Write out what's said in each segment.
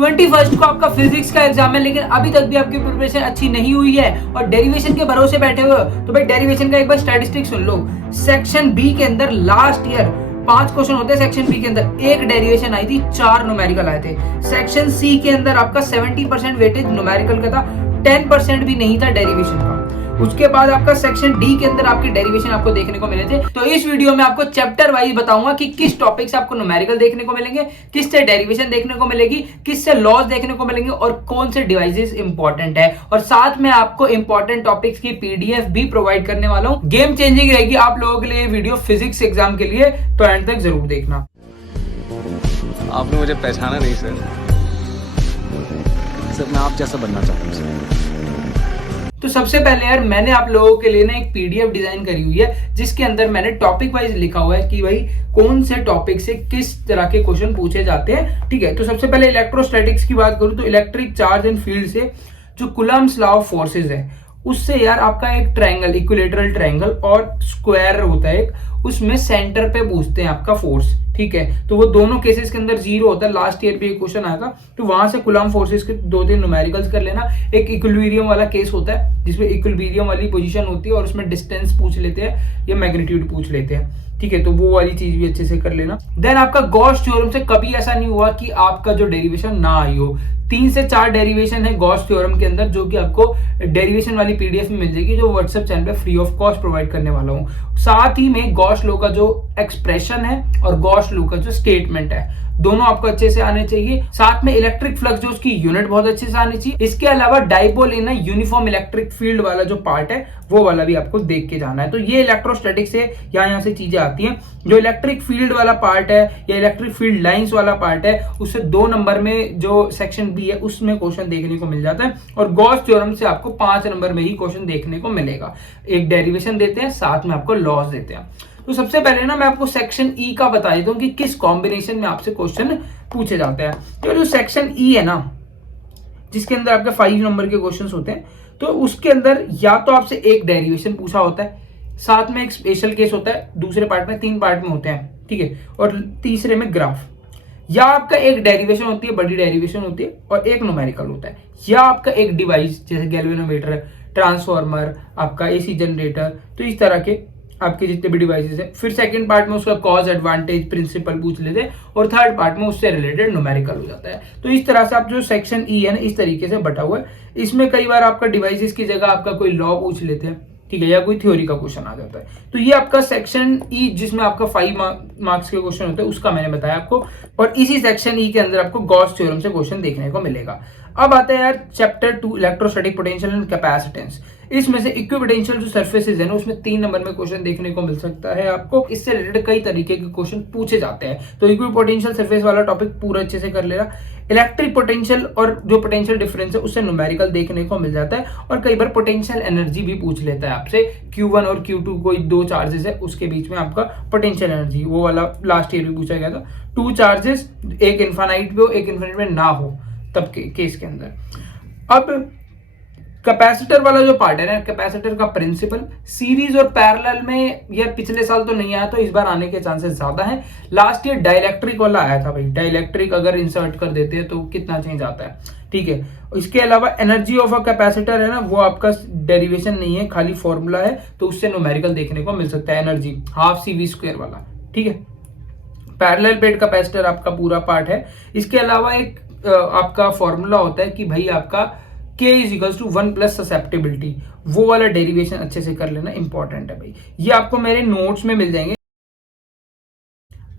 21 को आपका फिजिक्स का एग्जाम है, लेकिन अभी तक भी आपकी प्रिपरेशन अच्छी नहीं हुई है और डेरिवेशन के भरोसे बैठे हुए हो, तो भाई डेरिवेशन का एक बार स्टैटिस्टिक सुन लो। सेक्शन बी के अंदर लास्ट ईयर 5 क्वेश्चन होते हैं, सेक्शन बी के अंदर 1 डेरिवेशन आई थी, 4 न्यूमेरिकल आए थे। सेक्शन सी के अंदर आपका 70% वेटेज न्यूमेरिकल का था, 10% भी नहीं था डेरिवेशन का। उसके बाद आपका सेक्शन डी के अंदर आपके डेरिवेशन आपको देखने को मिले थे। तो इस वीडियो में आपको चैप्टर वाइज बताऊंगा कि किस टॉपिक से आपको न्यूमेरिकल देखने को मिलेंगे, किस से डेरिवेशन देखने को मिलेगी, किस से लॉस देखने को मिलेंगे और कौन से डिवाइसेस इंपॉर्टेंट है। और साथ में आपको इंपॉर्टेंट टॉपिक्स की पीडीएफ भी प्रोवाइड करने वाला हूं। गेम चेंजिंग रहेगी आप लोगों के लिए वीडियो फिजिक्स एग्जाम के लिए, तो एंड तक जरूर देखना। आपने मुझे पहचाना नहीं सर मैं आप जैसा बनना चाहता हूँ सर। तो सबसे पहले यार मैंने आप लोगों के लिए ना एक पीडीएफ डिजाइन करी हुई है, जिसके अंदर मैंने टॉपिक वाइज लिखा हुआ है कि भाई कौन से टॉपिक से किस तरह के क्वेश्चन पूछे जाते हैं। ठीक है, तो सबसे पहले इलेक्ट्रोस्टैटिक्स की बात करूं तो इलेक्ट्रिक चार्ज एंड फील्ड से जो कूलम्ब्स लॉ ऑफ फोर्सेज है उससे यार आपका एक ट्रायंगल, इक्विलेटरल ट्रायंगल और स्क्वायर होता है एक, उसमें सेंटर पे पूछते हैं आपका फोर्स। ठीक है, तो वो दोनों केसेस के अंदर 0 होता है। लास्ट ईयर भी एक क्वेश्चन आया था, तो वहां से कूलम्ब फोर्सेस के 2-3 न्यूमेरिकल्स कर लेना। एक इक्विलिब्रियम वाला केस होता है जिसमें इक्विलिब्रियम वाली पोजीशन होती है और उसमें डिस्टेंस पूछ लेते हैं या मैग्नीट्यूड पूछ लेते हैं। ठीक है, तो वो वाली चीज भी अच्छे से कर लेना। देन आपका गॉस थ्योरम से कभी ऐसा नहीं हुआ कि आपका जो डेरिवेशन ना आई हो। 3 से 4 डेरिवेशन है गॉस थ्योरम के अंदर, जो कि आपको डेरिवेशन वाली पीडीएफ में मिल जाएगी, जो व्हाट्सएप चैनल पे फ्री ऑफ कॉस्ट प्रोवाइड करने वाला हूँ। साथ ही में गॉस लॉ का जो एक्सप्रेशन है और गॉस लॉ का जो स्टेटमेंट है, दोनों आपको अच्छे से आने चाहिए। साथ में इलेक्ट्रिक फ्लक्स जो उसकी यूनिट बहुत अच्छे से आनी चाहिए। इसके अलावा dipole in uniform electric field वाला जो पार्ट है वो वाला भी आपको देख के जाना है। तो ये इलेक्ट्रोस्टैटिक से यहाँ से चीजें आती हैं। जो इलेक्ट्रिक फील्ड वाला पार्ट है या इलेक्ट्रिक फील्ड लाइंस वाला पार्ट है, उससे 2 नंबर में जो सेक्शन बी है उसमें क्वेश्चन देखने को मिल जाता है। और गॉस थ्योरम से आपको 5 नंबर में ही क्वेश्चन देखने को मिलेगा। एक डेरिवेशन देते हैं, साथ में आपको लॉस देते हैं। तो सबसे पहले ना मैं आपको सेक्शन ई का बता देता हूं कि किस कॉम्बिनेशन में आपसे क्वेश्चन पूछे जाते हैं। तो जो सेक्शन ई है ना, जिसके अंदर आपके 5 नंबर के क्वेश्चंस होते हैं, तो उसके अंदर या तो आपसे एक डेरिवेशन पूछा होता है, साथ में एक स्पेशल केस होता है, दूसरे पार्ट में 3 पार्ट में होते हैं। ठीक है, और तीसरे में ग्राफ, या आपका एक डेरिवेशन होती है, बड़ी डेरिवेशन होती है, और एक न्यूमेरिकल होता है, या आपका एक डिवाइस जैसे गैल्वेनोमीटर, ट्रांसफार्मर, आपका एसी जनरेटर, तो इस तरह के आपके जितने भी डिवाइसेस हैं। फिर सेकंड पार्ट में उसका कॉज एडवांटेज प्रिंसिपल पूछ लेते हैं और थर्ड पार्ट में उससे रिलेटेड न्यूमेरिकल हो जाता है। तो इस तरह से आप जो सेक्शन ई है ना, इस तरीके से बटा हुआ है। इसमें कई बार आपका डिवाइसेस की जगह आपका कोई लॉ पूछ लेते हैं, ठीक है, या कोई थ्योरी का क्वेश्चन आ जाता है। तो ये आपका सेक्शन ई जिसमें आपका 5 मार्क्स के क्वेश्चन होते हैं, उसका मैंने बताया आपको। और इसी सेक्शन ई के अंदर आपको गॉस थ्योरम से क्वेश्चन देखने को मिलेगा। अब आता है यार chapter 2 electrostatic potential and capacitance. इसमें से इक्विपोटेंशियल जो सरफेसेस है ना, उसमें 3 नंबर में क्वेश्चन देखने को मिल सकता है आपको। इससे रिलेटेड कई तरीके के क्वेश्चन पूछे जाते हैं। तो इक्विपोटेंशियल सरफेस वाला टॉपिक पूरा अच्छे से कर लेना। इलेक्ट्रिक पोटेंशियल और जो पोटेंशियल डिफरेंस है उससे न्यूमेरिकल देखने को मिल जाता है। और कई बार पोटेंशियल एनर्जी भी पूछ लेता है आपसे। Q1 और Q2 कोई 2 चार्जेस है, उसके बीच में आपका पोटेंशियल एनर्जी, वो वाला लास्ट ईयर भी पूछा गया था। 2 चार्जेस, एक इन्फानाइट पे हो, एक इन्फिनिट में ना हो, तब के केस के अंदर। अब कैपेसिटर वाला जो पार्ट है ना, कैपेसिटर का प्रिंसिपल सीरीज और पैरेलल में यह पिछले साल तो नहीं आया, तो इस बार आने के चांसेस ज्यादा हैं। लास्ट ईयर डाइलेक्ट्रिक वाला आया था भाई, डाइलेक्ट्रिक अगर इंसर्ट कर देते हैं तो कितना चेंज आता है। ठीक है, इसके अलावा एनर्जी ऑफ अ कैपेसिटर है ना, वो आपका डेरिवेशन नहीं है, खाली फॉर्मूला है, तो उससे न्यूमेरिकल देखने को मिल सकता है। एनर्जी ½ CV² वाला। ठीक है, पैरेलल प्लेट कैपेसिटर आपका पूरा पार्ट है। इसके अलावा एक आपका फॉर्मूला होता है कि भाई आपका K = 1 + ससेप्टिबिलिटी, वो वाला डेरिवेशन अच्छे से कर लेना, इंपॉर्टेंट है भाई। ये आपको मेरे नोट्स में मिल जाएंगे।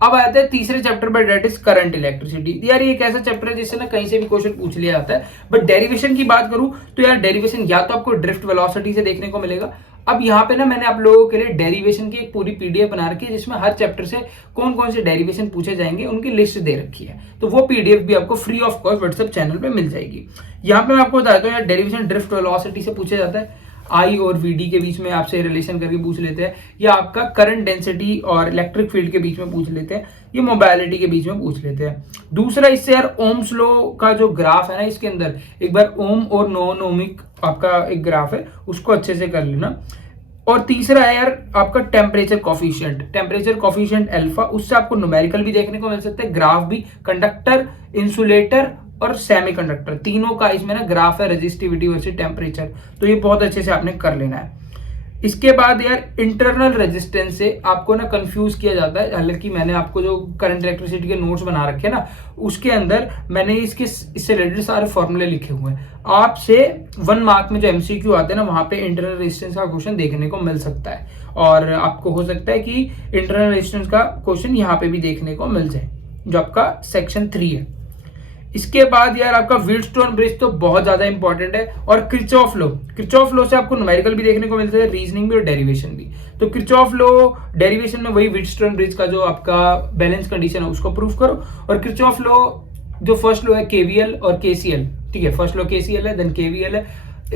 अब आते हैं तीसरे चैप्टर पर, डेट इज करंट इलेक्ट्रिसिटी। यार ये एक ऐसा चैप्टर है जिससे ना कहीं से भी क्वेश्चन पूछ लिया जाता है। बट डेरिवेशन की बात करूं तो यार डेरिवेशन या तो आपको ड्रिफ्ट वेलोसिटी से देखने को मिलेगा। अब यहाँ पे ना मैंने आप लोगों के लिए डेरिवेशन की एक पूरी पीडीएफ बना रखी है, जिसमें हर चैप्टर से कौन कौन से डेरिवेशन पूछे जाएंगे उनकी लिस्ट दे रखी है। तो वो पीडीएफ भी आपको free of cost WhatsApp channel पे मिल जाएगी। यहाँ पे मैं आपको बताता हूँ यार, डेरिवेशन ड्रिफ्ट वेलोसिटी से पूछा जाता है। आई और वीडी के बीच में आपसे रिलेशन करके पूछ लेते हैं, या आपका करंट डेंसिटी और इलेक्ट्रिक फील्ड के बीच में पूछ लेते हैं, ये मोबाइलिटी के बीच में पूछ लेते हैं। दूसरा इससे यार ओम्स लॉ का जो ग्राफ है ना, इसके अंदर एक बार ओम और नॉन ओमिक आपका एक ग्राफ है, उसको अच्छे से कर लेना। और तीसरा है यार आपका टेम्परेचर कॉफिशिएंट अल्फा, उससे आपको न्यूमेरिकल भी देखने को मिल सकता है, ग्राफ भी, कंडक्टर, इंसुलेटर और सेमीकंडक्टर, तीनों का इसमें ना ग्राफ है, रेजिस्टिविटी वर्सेस टेम्परेचर, तो ये बहुत अच्छे से आपने कर लेना है। इसके बाद यार इंटरनल रेजिस्टेंस से आपको ना कंफ्यूज किया जाता है, हालांकि मैंने आपको जो करंट इलेक्ट्रिसिटी के नोट्स बना रखे हैं ना, उसके अंदर मैंने इससे रिलेटेड सारे फॉर्मूले लिखे हुए हैं। आपसे 1 मार्क में जो एमसीक्यू आते हैं ना, वहां पे इंटरनल रेजिस्टेंस का क्वेश्चन देखने को मिल सकता है, और आपको हो सकता है कि इंटरनल रेजिस्टेंस का क्वेश्चन यहाँ पे भी देखने को मिल जाए, जो आपका सेक्शन 3 है। इसके बाद यार आपका व्हीटस्टोन ब्रिज तो बहुत ज्यादा इंपॉर्टेंट है, और किरचॉफ लॉ से आपको न्यूमेरिकल भी देखने को मिलता है, रीजनिंग भी और डेरिवेशन भी। तो किरचॉफ लॉ डेरिवेशन में वही व्हीटस्टोन ब्रिज का जो आपका बैलेंस कंडीशन है उसको प्रूफ करो, और किरचॉफ लॉ जो फर्स्ट लॉ है केवीएल और केसीएल, ठीक है, फर्स्ट लॉ केसीएल है, देन केवीएल है,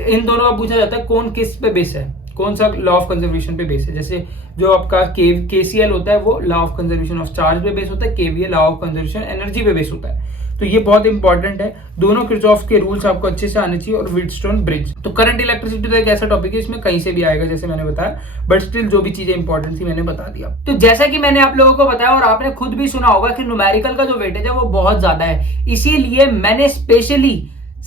इन दोनों का पूछा जाता है कौन किस पे बेस है, कौन सा लॉ ऑफ कंजर्वेशन पे बेस है। जैसे जो आपका केसीएल होता है वो law of conservation of charge पे बेस होता है, KVL law of conservation energy पे बेस होता है। तो ये बहुत इंपॉर्टेंट है, दोनों किरचॉफ के रूल्स आपको अच्छे से आने चाहिए, और व्हीटस्टोन ब्रिज। तो करंट इलेक्ट्रिसिटी तो एक ऐसा टॉपिक है इसमें कहीं से भी आएगा, जैसे मैंने बताया, बट स्टिल जो भी चीजें इंपॉर्टेंट थी मैंने बता दिया। तो जैसा कि मैंने आप लोगों को बताया और आपने खुद भी सुना होगा कि न्यूमेरिकल का जो वेटेज है वो बहुत ज्यादा है, इसीलिए मैंने स्पेशली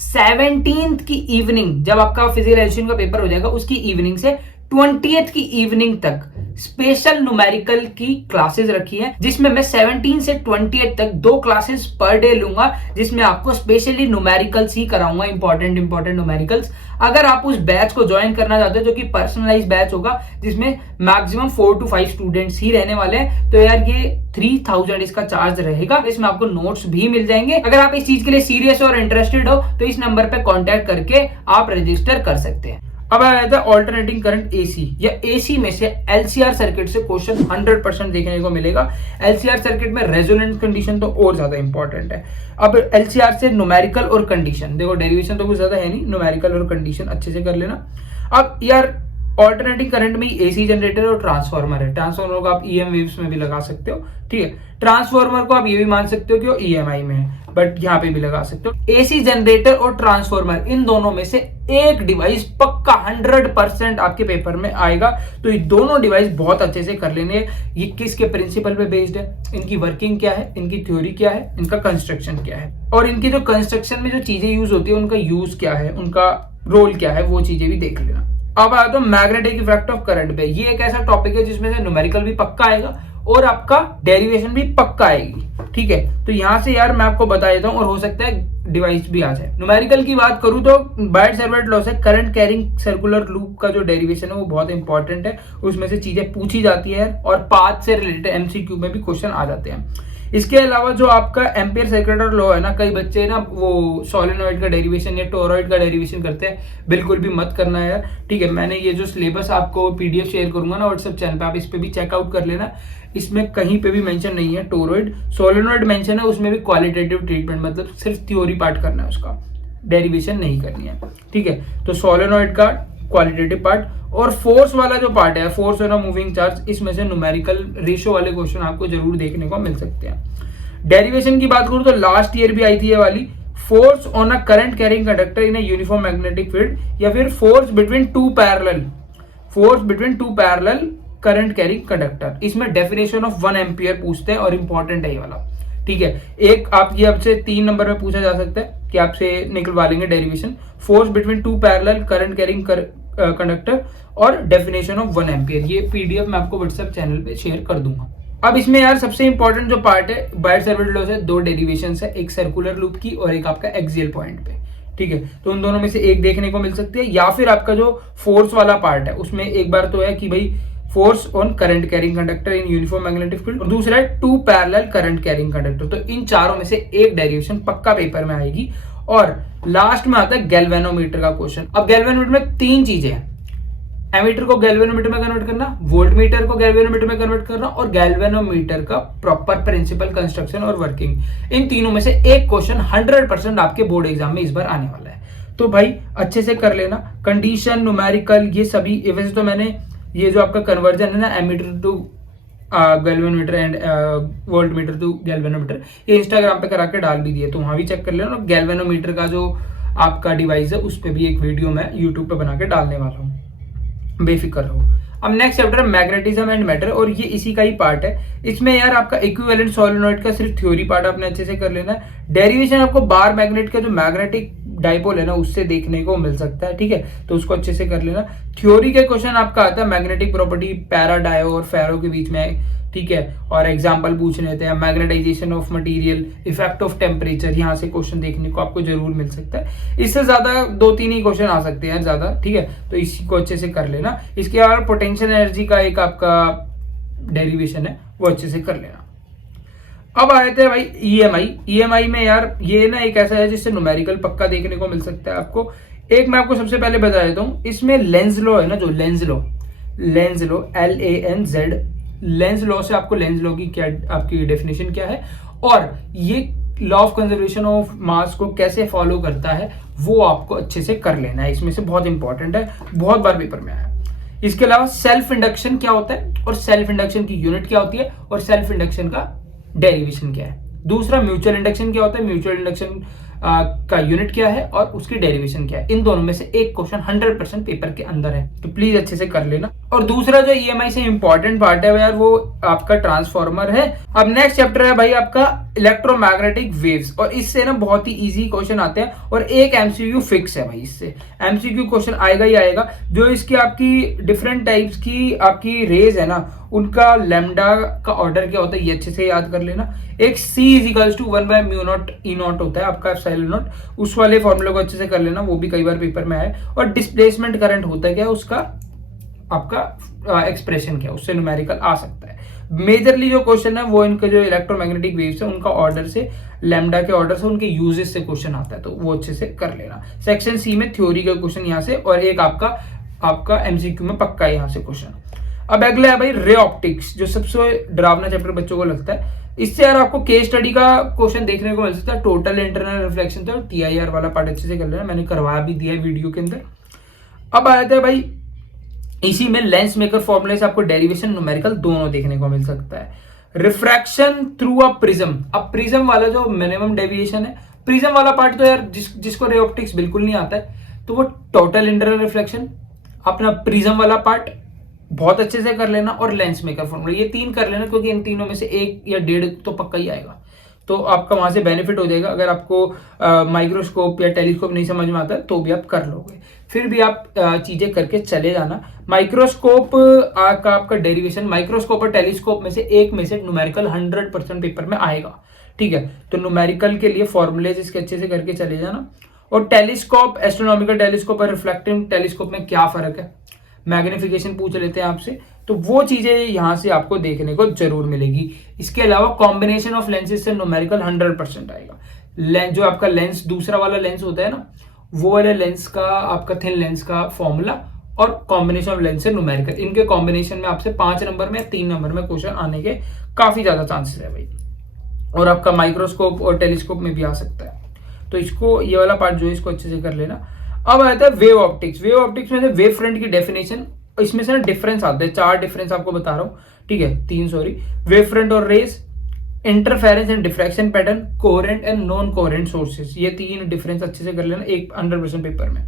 17th की इवनिंग, जब आपका फिजिकल एजुकेशन का पेपर हो जाएगा उसकी इवनिंग से 20th की इवनिंग तक स्पेशल न्यूमेरिकल की क्लासेस रखी है, जिसमें मैं 17 से 20th तक 2 क्लासेस पर डे लूंगा, जिसमें आपको स्पेशली न्यूमेरिकल्स ही कराऊंगा, इंपॉर्टेंट न्यूमेरिकल्स। अगर आप उस बैच को ज्वाइन करना चाहते हो, जो कि पर्सनलाइज बैच होगा, जिसमें मैक्सिमम 4 to 5 स्टूडेंट्स ही रहने वाले हैं, तो यार ये 3000 इसका चार्ज रहेगा। इसमें आपको नोट्स भी मिल जाएंगे। अगर आप इस चीज के लिए सीरियस और इंटरेस्टेड हो तो इस नंबर पे कॉन्टेक्ट करके आप रजिस्टर कर सकते हैं। अब आ जाता है ऑल्टरनेटिंग करंट एसी, या एसी में से एलसीआर सर्किट से क्वेश्चन 100% देखने को मिलेगा। एलसीआर सर्किट में रेजोनेंस कंडीशन तो और ज्यादा इंपॉर्टेंट है। अब एलसीआर से न्यूमेरिकल और कंडीशन, देखो डेरिवेशन तो कुछ ज्यादा है नहीं, न्यूमेरिकल और कंडीशन अच्छे से कर लेना। अब यार ऑल्टरनेटिंग करंट में एसी जनरेटर और ट्रांसफार्मर है, ट्रांसफार्मर को आप ईएम वेव्स में भी लगा सकते हो, ठीक है। ट्रांसफार्मर को आप ये भी मान सकते हो कि वो ईएमआई में है, बट यहाँ पे भी लगा सकते हो। एसी जनरेटर और ट्रांसफार्मर, इन दोनों में से एक डिवाइस पक्का 100% आपके पेपर में आएगा। तो ये दोनों डिवाइस बहुत अच्छे से कर लेने। ये किसके प्रिंसिपल पे बेस्ड है, इनकी वर्किंग क्या है, इनकी थ्योरी क्या है, इनका कंस्ट्रक्शन क्या है, और इनकी जो कंस्ट्रक्शन में जो चीजें यूज होती है उनका यूज क्या है, उनका रोल क्या है, वो चीजें भी देख लेना। अब आया तो मैग्नेटिक इफेक्ट ऑफ करंट पे। ये एक ऐसा टॉपिक है जिसमें से न्यूमेरिकल भी पक्का आएगा और आपका डेरिवेशन भी पक्का आएगी, ठीक है। तो यहां से यार मैं आपको बता देता हूं, और हो सकता है डिवाइस भी आ जाए। न्यूमेरिकल की बात करूं तो बायट-सैवर्ट लॉ से करंट कैरिंग सर्कुलर लूप का जो डेरिवेशन है वो बहुत इंपॉर्टेंट है, उसमें से चीजें पूछी जाती है, और पाथ से रिलेटेड एमसीक्यू में भी क्वेश्चन आ जाते हैं। इसके अलावा जो आपका एम्पियर सर्कुलर लॉ है ना, कई बच्चे ना वो सोलेनॉइड का डेरिवेशन या टोरॉइड का डेरिवेशन करते हैं, बिल्कुल भी मत करना है यार, ठीक है। मैंने ये जो सिलेबस आपको पीडीएफ शेयर करूंगा ना व्हाट्सएप चैनल पे, आप इस पे भी चेकआउट कर लेना। इसमें कहीं पे भी मेंशन नहीं है टोरॉइड, सोलेनॉइड मेंशन है, उसमें भी क्वालिटेटिव ट्रीटमेंट, मतलब सिर्फ थ्योरी पार्ट करना है, उसका डेरिवेशन नहीं करनी है, ठीक है। तो सोलेनॉइड का क्वालिटेटिव पार्ट, और फोर्स वाला जो पार्ट है, force on a moving charge, इसमें से न्यूमेरिकल रेशियो वाले क्वेश्चन आपको जरूर देखने को मिल सकते हैं। डेरिवेशन की बात करूं तो लास्ट ईयर भी आई थी ये वाली, force on a current carrying conductor in a uniform magnetic field, या फिर force between two parallel current carrying conductor. इसमें डेफिनेशन ऑफ 1 एम्पियर पूछते हैं, और इंपॉर्टेंट है ये वाला, ठीक है। एक आप ये आपसे 3 नंबर में पूछा जा सकता है कि आपसे निकलवा लेंगे derivation, force between two parallel current carrying conductor और डेफिनेशन ऑफ 1 एम्पियर। ये पीडीएफ मैं आपको व्हाट्सएप चैनल पे शेयर कर दूंगा। अब इसमें यार सबसे इंपॉर्टेंट जो पार्ट है, बायट-सैवर्ट लॉ से 2 डेरिवेशन है, एक सर्कुलर लूप की और एक आपका एक्सियल पॉइंट पे, ठीक है। तो उन दोनों में से एक देखने को मिल सकती है, या फिर आपका जो फोर्स वाला पार्ट है उसमें एक बार तो है कि भाई force on current carrying conductor in uniform magnetic field, और दूसरा है 2 पैरेलल करंट कैरिंग कंडक्टर। तो इन चारों में से एक डेरिवेशन पक्का पेपर में आएगी। और लास्ट में आता है गैल्वेनोमीटर का क्वेश्चन। अब गैल्वेनोमीटर में 3 चीजें हैं, एमीटर को गैल्वेनोमीटर में कन्वर्ट करना, वोल्टमीटर को गैल्वेनोमीटर में कन्वर्ट करना, और गैल्वेनोमीटर का प्रॉपर प्रिंसिपल कंस्ट्रक्शन और वर्किंग। इन तीनों में से एक क्वेश्चन 100% आपके बोर्ड एग्जाम में इस बार आने वाला है। तो भाई अच्छे से कर लेना। कंडीशन, न्यूमेरिकल, ये सभी, वैसे तो मैंने ये जो आपका कन्वर्जन है ना, ammeter to galvanometer and voltmeter to galvanometer, ये इंस्टाग्राम पे करा के डाल भी दिए, तो वहां भी चेक कर लेना। गैल्वेनोमीटर का जो आपका डिवाइस है उस पर भी एक वीडियो मैं यूट्यूब पे बना के डालने वाला हूँ, बेफिक्र रहो। अब नेक्स्ट चैप्टर है मैग्नेटिज्म एंड मैटर, और ये इसी का ही पार्ट है। इसमें यार आपका इक्विवेलेंट सोलेनोइड का सिर्फ थ्योरी पार्ट आपने अच्छे से कर लेना है। डेरिवेशन आपको बार मैग्नेट का जो मैग्नेटिक डाइपोल है ना उससे देखने को मिल सकता है, ठीक है, तो उसको अच्छे से कर लेना। थ्योरी के क्वेश्चन आपका आता है मैग्नेटिक प्रॉपर्टी पैरा डायो और फेरो के बीच में, ठीक है, और एग्जांपल पूछ लेते हैं magnetization of material, effect of temperature, यहाँ से क्वेश्चन देखने को आपको जरूर मिल सकता है। इससे ज्यादा 2-3 ही क्वेश्चन आ सकते हैं ज्यादा, ठीक है, तो इसी को अच्छे से कर लेना। इसके अलावा पोटेंशियल एनर्जी का एक आपका डेरिवेशन है वो अच्छे से कर लेना। अब आए थे भाई ईएमआई में यार ये ना एक ऐसा है जिससे न्यूमेरिकल पक्का देखने को मिल सकता है आपको। एक मैं आपको सबसे पहले बता देता हूँ, इसमें लेंस लॉ है ना, जो Lenz law LANZ, Lenz law से आपको लेंस लॉ की क्या आपकी डेफिनेशन क्या है और ये law of conservation of mass को कैसे फॉलो करता है वो आपको अच्छे से कर लेना है। इसमें से बहुत इंपॉर्टेंट है, बहुत बार पेपर में आया। इसके अलावा सेल्फ इंडक्शन क्या होता है और सेल्फ इंडक्शन की यूनिट क्या होती है और सेल्फ इंडक्शन का डेरिवेशन क्या है। दूसरा म्यूचुअल इंडक्शन क्या होता है, म्यूचुअल इंडक्शन का यूनिट क्या है और उसकी डेरिवेशन क्या है। इन दोनों में से एक क्वेश्चन 100% पेपर के अंदर है, तो प्लीज अच्छे से कर लेना। और दूसरा जो ईएमआई से इंपॉर्टेंट पार्ट है यार वो आपका ट्रांसफॉर्मर है। अब नेक्स्ट चैप्टर है भाई आपका इलेक्ट्रोमैग्नेटिक वेव्स, और इससे ना बहुत ही इजी क्वेश्चन आते हैं और एक एमसीक्यू फिक्स है भाई। इससे एमसीक्यू क्वेश्चन आएगा ही आएगा। जो इसकी आपकी डिफरेंट टाइप्स की आपकी रेज है ना उनका लैम्डा का ऑर्डर क्या होता है ये अच्छे से याद कर लेना। एक C = 1/μ0 E0 होता है आपका एप्सिलॉन नॉट, उस वाले फॉर्मूले को अच्छे से कर लेना, वो भी कई बार पेपर में आए। और डिस्प्लेसमेंट करंट होता है क्या, उसका आपका एक्सप्रेशन क्या, उससे न्यूमेरिकल आ सकता है। मेजरली जो क्वेश्चन है वो इनके जो इलेक्ट्रोमैग्नेटिक वेव्स है उनका ऑर्डर से, लैम्डा के ऑर्डर से, उनके यूजेस से क्वेश्चन आता है, तो वो अच्छे से कर लेना। सेक्शन C में थ्योरी का क्वेश्चन यहाँ से, और एक आपका एमसीक्यू में पक्का यहाँ से क्वेश्चन। अब अगला है भाई रे ऑप्टिक्स, जो सबसे डरावना चैप्टर बच्चों को लगता है। इससे यार आपको केस स्टडी का क्वेश्चन देखने को मिल सकता है। टोटल इंटरनल रिफ्लेक्शन तो TIR वाला पार्ट अच्छे से कर लेना, मैंने करवा भी दिया है वीडियो के अंदर। अब आ जाता है भाई इसी में लेंस मेकर फॉर्मूले से आपको डेरिवेशन न्यूमेरिकल दोनों देखने को मिल सकता है। रिफ्रैक्शन थ्रू अ प्रिज्म, अब प्रिज्म वाला जो मिनिमम डेविएशन है, प्रिज्म वाला पार्ट तो यार जिसको रे ऑप्टिक्स बिल्कुल नहीं आता है तो वो टोटल इंटरनल रिफ्लेक्शन, अपना प्रिज्म वाला पार्ट बहुत अच्छे से कर लेना, और लेंस मेकर फॉर्मूला, ये 3 कर लेना, क्योंकि इन तीनों में से 1 या 1.5 तो पक्का ही आएगा, तो आपका वहां से बेनिफिट हो जाएगा। अगर आपको माइक्रोस्कोप या टेलीस्कोप नहीं समझ में आता है तो भी आप कर लोगे, फिर भी आप चीजें करके चले जाना। माइक्रोस्कोप का आपका डेरिवेशन, माइक्रोस्कोप और टेलीस्कोप में से एक में से न्यूमेरिकल 100% पेपर में आएगा, ठीक है, तो न्यूमेरिकल के लिए फॉर्मूलेज इसके अच्छे से करके चले जाना। और टेलीस्कोप, एस्ट्रोनॉमिकल टेलीस्कोप और रिफ्लेक्टिव टेलीस्कोप में क्या फर्क है, मैग्निफिकेशन पूछ लेते हैं आपसे, तो वो चीजें यहां से आपको देखने को जरूर मिलेगी। इसके अलावा कॉम्बिनेशन ऑफ लेंसेज से न्यूमेरिकल 100% आएगा। जो आपका लेंस दूसरा वाला लेंस होता है ना, वो वाले लेंस का आपका थिन लेंस का फॉर्मूला और कॉम्बिनेशन ऑफ लेंस से न्यूमेरिकल, इनके कॉम्बिनेशन में आपसे 5 नंबर में 3 नंबर में क्वेश्चन आने के काफी ज्यादा चांसेस है भाई। और आपका माइक्रोस्कोप और टेलीस्कोप में भी आ सकता है, तो इसको ये वाला पार्ट जो है इसको अच्छे से कर लेना। अब आता है वेव ऑप्टिक्स। वेव ऑप्टिक्स में से वेव फ्रंट की डेफिनेशन, इसमें से ना डिफरेंस आते हैं, 4 डिफरेंस आपको बता रहा हूँ, ठीक है, 3 सॉरी। वेव फ्रंट और rays, interference and diffraction pattern, coherent and non coherent sources, ये 3 डिफरेंस अच्छे से कर लेना एक 100% पेपर में।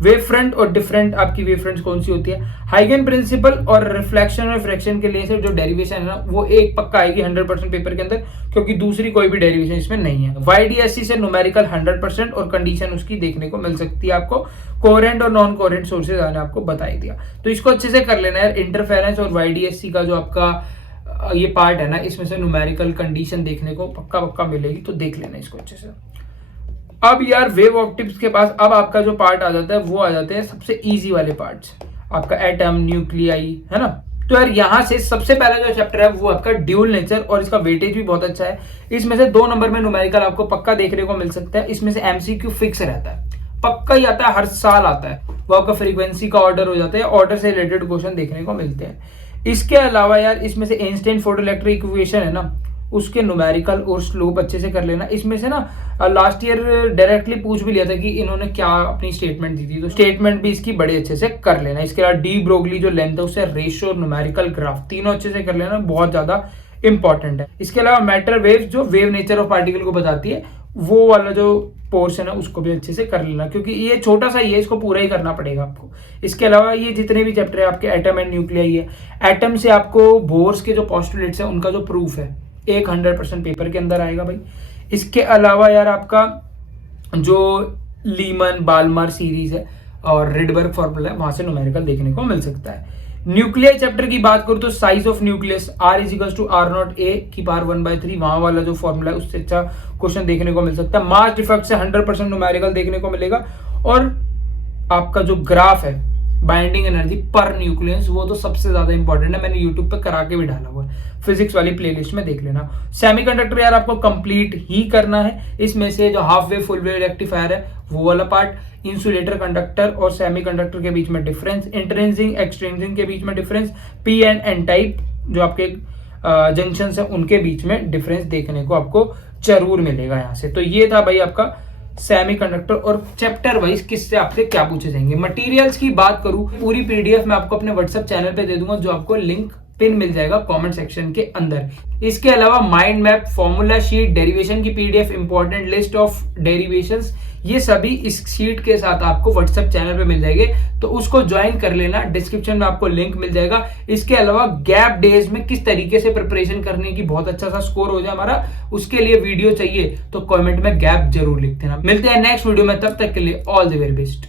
वेव फ्रंट और डिफरेंट आपकी वेव फ्रंट कौन सी होती है, हाइगन प्रिंसिपल और रिफ्लेक्शन और रिफ्रैक्शन के लिए से जो डेरिवेशन है ना वो एक पक्का आएगी 100% पेपर के अंदर, क्योंकि दूसरी कोई भी डेरिवेशन इसमें नहीं है। YDSC से न्यूमेरिकल 100% और कंडीशन उसकी देखने को मिल सकती है आपको। कोहेरेंट और नॉन कोहेरेंट सोर्सेज मैंने आपको बता ही दिया, तो इसको अच्छे से कर लेना है। इंटरफेरेंस और YDSC का जो आपका ये पार्ट है ना, इसमें से न्यूमेरिकल कंडीशन देखने को पक्का मिलेगी, तो देख लेना इसको अच्छे से। अब यार वेव ऑप्टिक्स के पास अब आपका जो पार्ट आ जाता है वो आ जाते हैं सबसे इजी वाले पार्ट्स, आपका एटम, न्यूक्लियाई, है ना। तो यार यहाँ से सबसे पहला जो चैप्टर है वो आपका ड्यूल नेचर, और इसका वेटेज भी बहुत अच्छा है। इसमें से 2 नंबर में न्यूमेरिकल आपको पक्का देखने को मिल सकता है। इसमें से MCQ फिक्स रहता है, पक्का ही आता है, हर साल आता है, वो आपका फ्रीक्वेंसी का ऑर्डर हो जाता है, ऑर्डर से रिलेटेड क्वेश्चन देखने को मिलते हैं। इसके अलावा यार इसमें से इंस्टेंट फोटोइलेक्ट्रिक इक्वेशन है ना, उसके न्यूमेरिकल और स्लोप अच्छे से कर लेना। इसमें से ना लास्ट ईयर डायरेक्टली पूछ भी लिया था कि इन्होंने क्या अपनी स्टेटमेंट दी थी, तो स्टेटमेंट भी इसकी बड़े अच्छे से कर लेना। इसके अलावा डी ब्रोगली जो लेंथ है उससे रेशियो, न्यूमेरिकल ग्राफ, तीनों अच्छे से कर लेना, बहुत ज्यादा इंपॉर्टेंट है। इसके अलावा मैटर वेव्स जो वेव नेचर ऑफ पार्टिकल को बताती है वो वाला जो पोर्शन है उसको भी अच्छे से कर लेना, क्योंकि ये छोटा सा ही है, इसको पूरा ही करना पड़ेगा आपको। इसके अलावा ये जितने भी चैप्टर है आपके एटम एंड न्यूक्लियाई है, एटम से आपको बोर्स के जो पोस्टुलेट्स है उनका जो प्रूफ है एक 100% पेपर के अंदर आएगा भाई। इसके अलावा यार आपका जो लीमन बाल्मर सीरीज है और रिडबर्ग फॉर्मूला है वहां से न्यूमेरिकल देखने को मिल सकता है। न्यूक्लियर चैप्टर की बात करूं तो size of nucleus R is two R naught A की पावर 1/3, वहां वाला जो फॉर्मूला है उससे अच्छा क्वेश्चन देखने को मिल सकता है। मास डिफेक्ट से 100% न्यूमेरिकल देखने को मिलेगा। और आपका जो ग्राफ है बाइंडिंग एनर्जी पर न्यूक्लियस वो तो सबसे ज्यादा इंपॉर्टेंट है, मैंने यूट्यूब पे करा के भी डाला हुआ है, फिजिक्स वाली प्लेलिस्ट में देख लेना। सेमीकंडक्टर यार आपको कंप्लीट ही करना है, इसमें से जो half wave full wave rectifier है वो वाला पार्ट, इंसुलेटर कंडक्टर और सेमीकंडक्टर के बीच में डिफरेंस, इंट्रिंसिक एक्सट्रिंसिक के बीच में difference, P and N type जो आपके जंक्शन है उनके बीच में डिफरेंस देखने को आपको जरूर मिलेगा यहाँ से। तो ये था भाई आपका सेमीकंडक्टर। और चैप्टर वाइज किससे आपसे क्या पूछे जाएंगे। मटेरियल्स की बात करूं, पूरी पीडीएफ मैं आपको अपने व्हाट्सएप चैनल पे दे दूंगा, जो आपको लिंक पिन मिल जाएगा कमेंट सेक्शन के अंदर। इसके अलावा mind map, formula sheet, derivation की PDF, important list of derivations, ये सभी इस शीट के साथ आपको व्हाट्सएप चैनल पे मिल जाएंगे, तो उसको ज्वाइन कर लेना, डिस्क्रिप्शन में आपको लिंक मिल जाएगा। इसके अलावा गैप डेज में किस तरीके से प्रिपरेशन करने की बहुत अच्छा सा स्कोर हो जाए हमारा, उसके लिए वीडियो चाहिए तो कमेंट में गैप जरूर लिख देना। मिलते हैं नेक्स्ट वीडियो में, तब तक के लिए ऑल द वेरी बेस्ट।